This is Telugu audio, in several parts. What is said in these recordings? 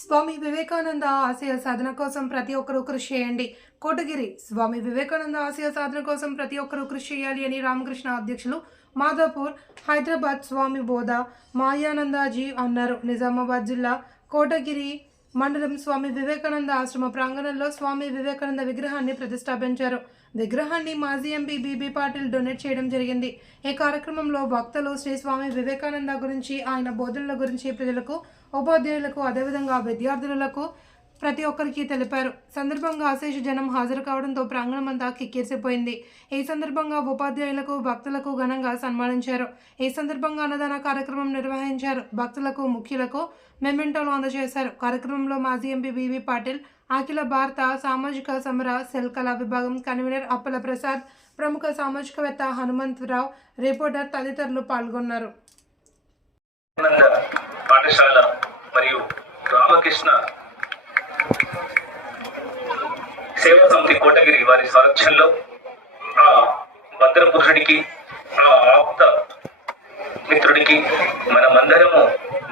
స్వామి వివేకానంద ఆశయ సాధన కోసం ప్రతి ఒక్కరూ కృషి చేయండి. కోటగిరి స్వామి వివేకానంద ఆశయ సాధన కోసం ప్రతి ఒక్కరూ కృషి చేయాలి అని రామకృష్ణ అధ్యక్షులు మాధాపూర్ హైదరాబాద్ స్వామి బోధ మాయానందాజీ అన్నారు. నిజామాబాద్ జిల్లా కోటగిరి మండలం స్వామి వివేకానంద ఆశ్రమ ప్రాంగణంలో స్వామి వివేకానంద విగ్రహాన్ని ప్రతిష్టాపించారు. విగ్రహాన్ని మాజీ ఎంపీ బీబీ పాటిల్ డొనేట్ చేయడం జరిగింది. ఈ కార్యక్రమంలో భక్తులు శ్రీ స్వామి వివేకానంద గురించి ఆయన బోధనల గురించి ప్రజలకు ఉపాధ్యాయులకు అదేవిధంగా విద్యార్థులకు ప్రతి ఒక్కరికి తెలిపారు. సందర్భంగా అశేష జనం హాజరు కావడంతో ప్రాంగణం అంతా కిక్కిరిసిపోయింది. ఈ సందర్భంగా ఉపాధ్యాయులకు భక్తులకు ఘనంగా సన్మానించారు. ఈ సందర్భంగా అన్నదాన కార్యక్రమం నిర్వహించారు. భక్తులకు ముఖ్యులకు మెమెంటోలు అందజేశారు. కార్యక్రమంలో మాజీ ఎంపీ బీవీ పాటిల్ అఖిల భారత సామాజిక సమర సెల్ కళా విభాగం కన్వీనర్ అప్పల ప్రసాద్ ప్రముఖ సామాజికవేత్త హనుమంతరావు రిపోర్టర్ తదితరులు పాల్గొన్నారు. పాఠశాల మరియు రామకృష్ణ సేవా సమితి కోటగిరి వారి సారథ్యంలో ఆ భద్రపురుషుడికి ఆ ఆప్త మిత్రుడికి మనమందరము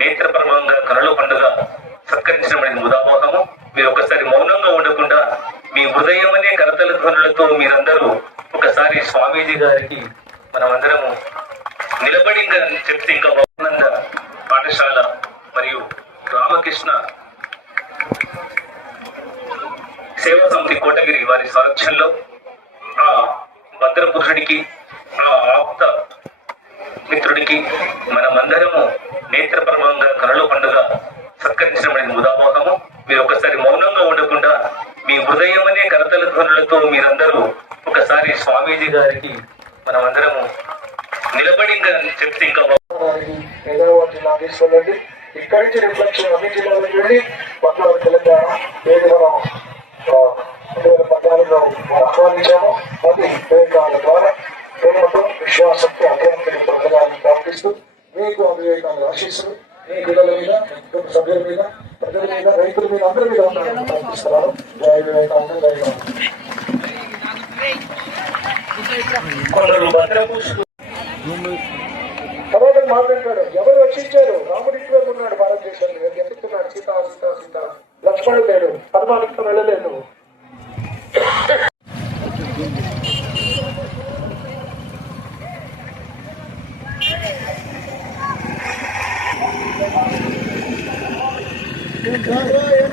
నేత్రపర్వంగా కరలో పండుగ సత్కరించడం అనేది మీరు ఒకసారి మౌనంగా ఉండకుండా మీ హృదయం అనే కరతల ధ్వనులతో మీరందరూ ఒకసారి స్వామీజీ గారికి మనమందరము నిలబడి చెప్తే ఇంకా బాగుందంద పాఠశాల మరియు రామకృష్ణ సేవా సమితి కోటగిరి వారి స్వరక్షణలో ఆ భద్రపురుషుడికి ఆ ఆప్త మిత్రుడికి మనమందరము నేత్రపర్వంగా కనుల పండుగ సత్కరించడం అనేది మీరు ఒకసారి మౌనంగా ఉండకుండా మీ హృదయం అనే కరతల ధ్వనులతో మీరందరూ ఒకసారి స్వామీజీ గారికి మనమందరము నిలబడి ఇంకా చెప్తే ఇంకా హైదరాబాద్ జిల్లా తీసుకెళ్ళండి ఇక్కడి నుంచి రిఫ్లెక్షన్ అన్ని జిల్లాలకు వెళ్ళి పద్నాలుగు తెలంగాణ మనం ఆహ్వానించాము అది వివేకాల ద్వారా ప్రేమతో విశ్వాసంతో అధ్యయనం ప్రజలను ప్రార్థిస్తూ మీకు ఆ వివేకాల ఆశీస్సులు మీ పిల్లల మీద కుటుంబ సభ్యుల మీద ప్రజల మీద రైతుల మీద అందరి మీద ఉండాలని ప్రార్థిస్తున్నాను జయ వివేకానంద జయ తర్వాత మాట్లాడతాడు ఎవరు రక్షించారు? Não dá,